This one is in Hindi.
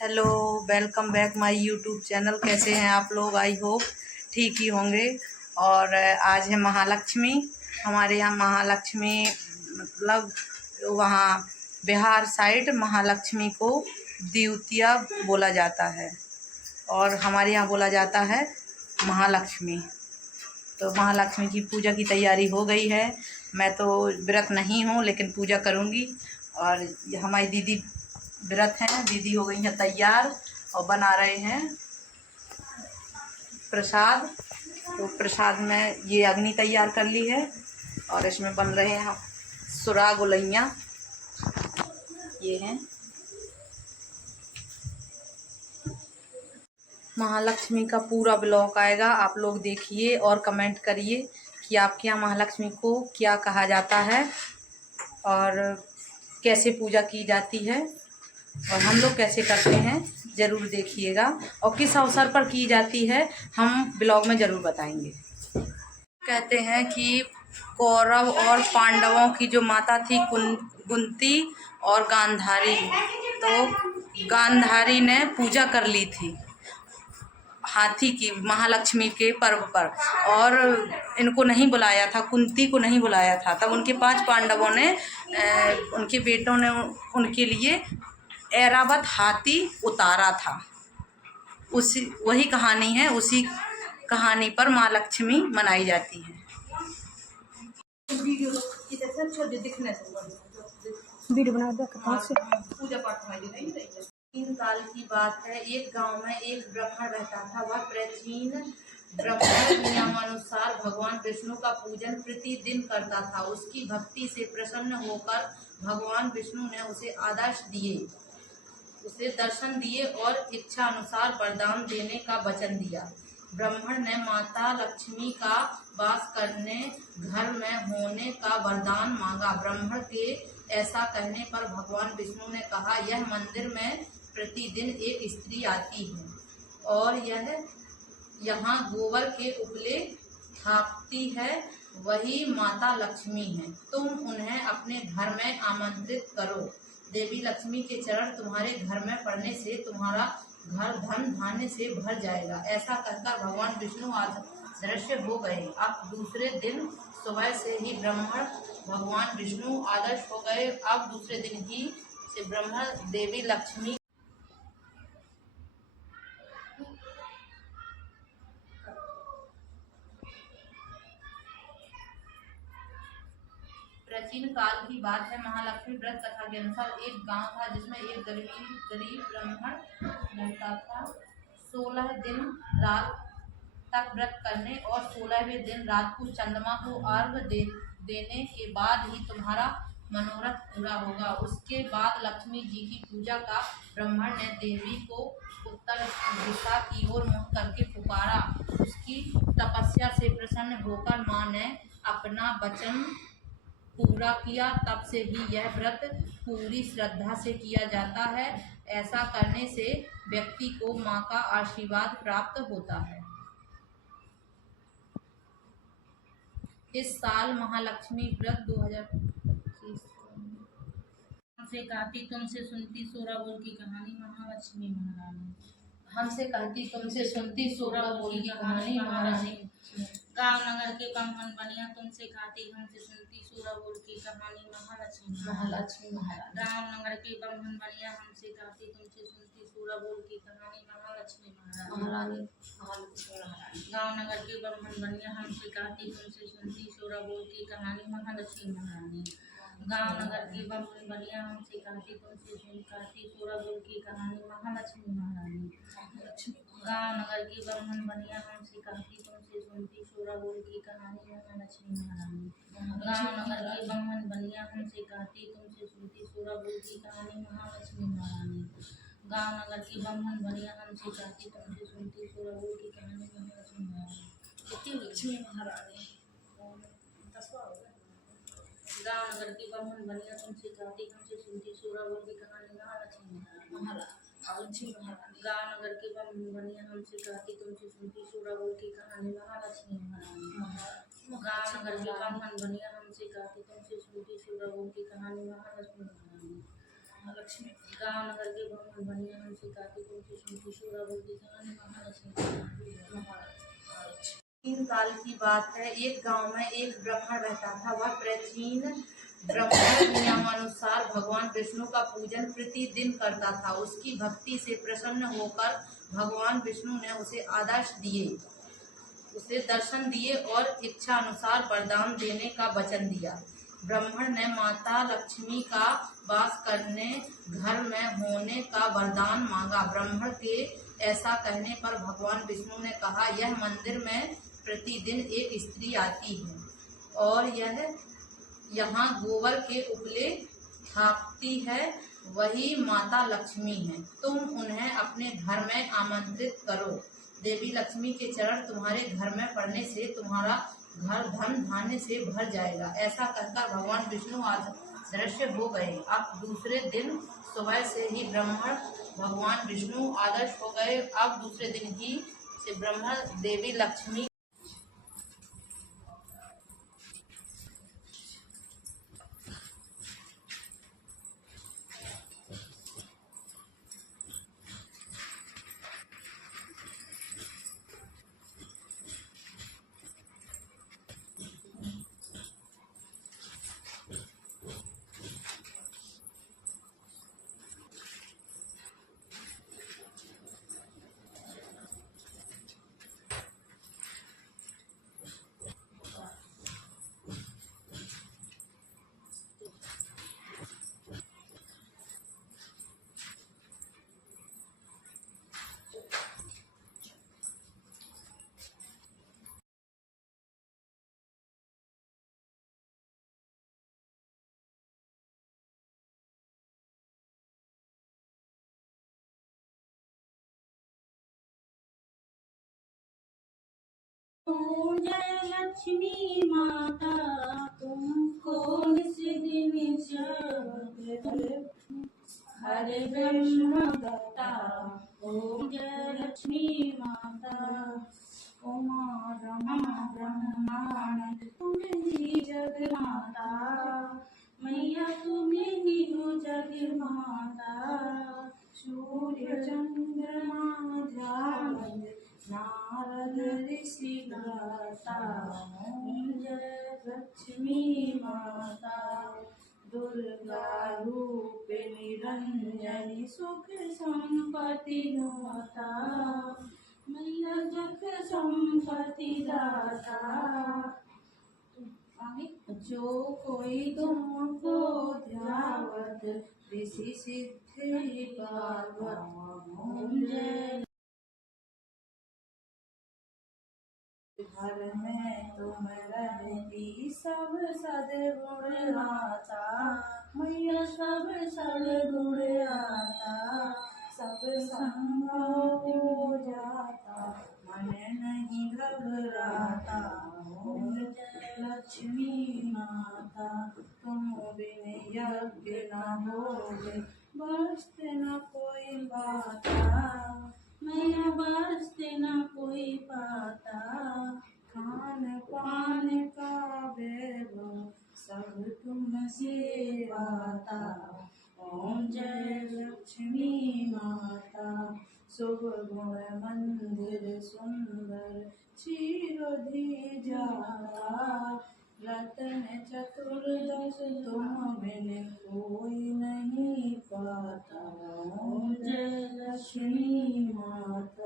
Hello, welcome back my YouTube channel. कैसे हैं आप लोग? आई होप ठीक ही होंगे। और आज है महालक्ष्मी। हमारे यहाँ महालक्ष्मी मतलब वहाँ बिहार साइड महालक्ष्मी को द्वितीया बोला जाता है और हमारे यहाँ बोला जाता है महालक्ष्मी। तो महालक्ष्मी की पूजा की तैयारी हो गई है। मैं तो व्रत नहीं हूँ लेकिन पूजा करूँगी। और हमारी दीदी व्रत हैं, दीदी हो गई हैं तैयार और बना रहे हैं प्रसाद। तो प्रसाद में ये अग्नि तैयार कर ली है और इसमें बन रहे हैं सुराग गोलैया। ये हैं महालक्ष्मी का पूरा ब्लॉग आएगा, आप लोग देखिए और कमेंट करिए कि आपके यहाँ महालक्ष्मी को क्या कहा जाता है और कैसे पूजा की जाती है और हम लोग कैसे करते हैं, ज़रूर देखिएगा। और किस अवसर पर की जाती है हम ब्लॉग में ज़रूर बताएंगे। कहते हैं कि कौरव और पांडवों की जो माता थी कुंती और गांधारी, तो गांधारी ने पूजा कर ली थी हाथी की महालक्ष्मी के पर्व पर और इनको नहीं बुलाया था, कुंती को नहीं बुलाया था। तब उनके 5 पांडवों ने उनके बेटों ने उनके लिए ऐरावत हाथी उतारा था। उसी वही कहानी है, उसी कहानी पर माँ लक्ष्मी मनाई जाती है। वीडियो बना दो पूजा पाठ में। 3 साल की बात है। एक गांव में एक ब्राह्मण रहता था। वह प्राचीन ब्राह्मण नियमानुसार भगवान विष्णु का पूजन प्रतिदिन करता था। उसकी भक्ति से प्रसन्न होकर भगवान विष्णु ने उसे दर्शन दिए और इच्छा अनुसार वरदान देने का वचन दिया। ब्राह्मण ने माता लक्ष्मी का वास करने घर में होने का वरदान मांगा। ब्राह्मण के ऐसा कहने पर भगवान विष्णु ने कहा, यह मंदिर में प्रतिदिन एक स्त्री आती है और यह यहाँ गोबर के उपले थापती है, वही माता लक्ष्मी है। तुम उन्हें अपने घर में आमंत्रित करो। देवी लक्ष्मी के चरण तुम्हारे घर में पड़ने से तुम्हारा घर धन धान्य से भर जाएगा। ऐसा कहकर भगवान विष्णु अदृश्य हो गए। अब दूसरे दिन सुबह से ही भगवान विष्णु आदर्श हो गए। अब दूसरे दिन ही से ब्राह्मण देवी लक्ष्मी प्राचीन काल की बात है। महालक्ष्मी व्रत कथा के अनुसार एक गांव था जिसमें एक गरीब ब्राह्मण रहता था। 16 दिन रात तक व्रत करने और 16वें दिन रात को चंद्रमा को अर्घ्य देने के बाद ही तुम्हारा मनोरथ पूरा होगा। उसके बाद लक्ष्मी जी की पूजा का ब्राह्मण ने देवी को उत्तर दिशा की ओर मुंह करके पुकारा। उसकी तपस्या से प्रसन्न होकर माँ ने अपना वचन पूरा किया। तब से ही यह व्रत पूरी श्रद्धा से किया जाता है। ऐसा करने से व्यक्ति को माँ का आशीर्वाद प्राप्त होता है। इस साल महालक्ष्मी व्रत 2025 हमसे कहती तुमसे सुनती सोरा बोल की कहानी महालक्ष्मी महारानी। हमसे कहती तुमसे सुनती सोरा बोल की कहानी महारानी। गांव नगर के ब्राह्मण बनिया तुमसे कहती हमसे सुनती सोरा बोल की कहानी महालक्ष्मी महारानी। गांव नगर के ब्राह्मण बनिया हमसे कहती तुमसे सुनती सोरा बोल की कहानी महालक्ष्मी महारानी। गांव नगर के ब्राह्मण बनिया हमसे कहती तुमसे सुनती सोरा बोल की कहानी महालक्ष्मी महारानी। गांव नगर के ब्राह्मण बनिया हमसे कहती तुमसे सुनती सोरा बोल की कहानी महालक्ष्मी महारानी। गांव नगर के ब्राह्मण बनिया हमसे कहती तुमसे सुनती सोरा बोल की कहानी महालक्ष्मी महारानी। गांव नगर के ब्राह्मण बनिया हमसे कहती तुमसे सुनती सोरा बोल की कहानी महालक्ष्मी महारानी। गांव नगर के ब्राह्मण बनिया हमसे कहती तुमसे सुनती सोरा बोल की कहानी महालक्ष्मी महारानी। गांव नगर के ब्राह्मण बनिया तुमसे कहती हमसे सुनती सोरा बोल की कहानी महालक्ष्मी महारानी। गांव नगर के ब्राह्मण बनिया हमसे कहती तुमसे सुनती सोरा बोल की कहानी महालक्ष्मी महारानी। गांव नगर के ब्राह्मण बनिया हमसे कहती तुमसे सुनती सोरा बोल की कहानी महालक्ष्मी महारानी। महालक्ष्मी। गांव नगर के ब्राह्मण बनिया हमसे काती तुमसे सुनती सूरा बोलती कहानी महालक्ष्मी। प्राचीन काल की बात है। एक गांव में एक ब्राह्मण रहता था। वह प्राचीन ब्राह्मण नियमानुसार भगवान विष्णु का पूजन प्रतिदिन करता था। उसकी भक्ति से प्रसन्न होकर भगवान विष्णु ने उसे दर्शन दिए और इच्छा अनुसार वरदान देने का वचन दिया। ब्राह्मण ने माता लक्ष्मी का वास करने घर में होने का वरदान मांगा। ब्राह्मण के ऐसा कहने पर भगवान विष्णु ने कहा, यह मंदिर में प्रतिदिन एक स्त्री आती है और यह यहाँ गोबर के उपले थापती है, वही माता लक्ष्मी है। तुम उन्हें अपने घर में आमंत्रित करो। देवी लक्ष्मी के चरण तुम्हारे घर में पड़ने से तुम्हारा घर धन धान्य से भर जाएगा। ऐसा कहकर भगवान विष्णु अदृश्य हो गए। अब दूसरे दिन सुबह से ही भगवान विष्णु आदर्श हो गए। अब दूसरे दिन ही से ब्राह्मण देवी लक्ष्मी जय लक्ष्मी माता तुमको निस दिन हरे ब्रह्म दत्ता। ओम जय लक्ष्मी माता उमा रमा ब्रह्मांड तुम्हें जग माता। मैया तुम्हें ही हो जग माता। सूर्य चंद्रमा ध्यान नारद ऋषि गाता। ओम जय लक्ष्मी माता दुर्गा रूप निरंजनी सुख संपत्ति दाता। मैया जग संपत्ति दाता। जो कोई तुमको ध्यावत ऋषि सिद्धि पावत। ओम जय घर में तुम रहती सब सद्गुण आता। मैया सब सद्गुण आता। सब संभव हो जाता मन नहीं घबराता। ओम जय लक्ष्मी माता तुम बिन यज्ञ न होवे बस्त न कोई पाता। मैया बस्त न कोई पाता। खान पान का वैभव सब तुमसे पाता। ओम जय लक्ष्मी माता शुभ गुण मंदिर सुंदर क्षीरोधी जाता। रत्न चतुर्दश तुम बिन कोई नहीं पाता। ओम जय लक्ष्मी माता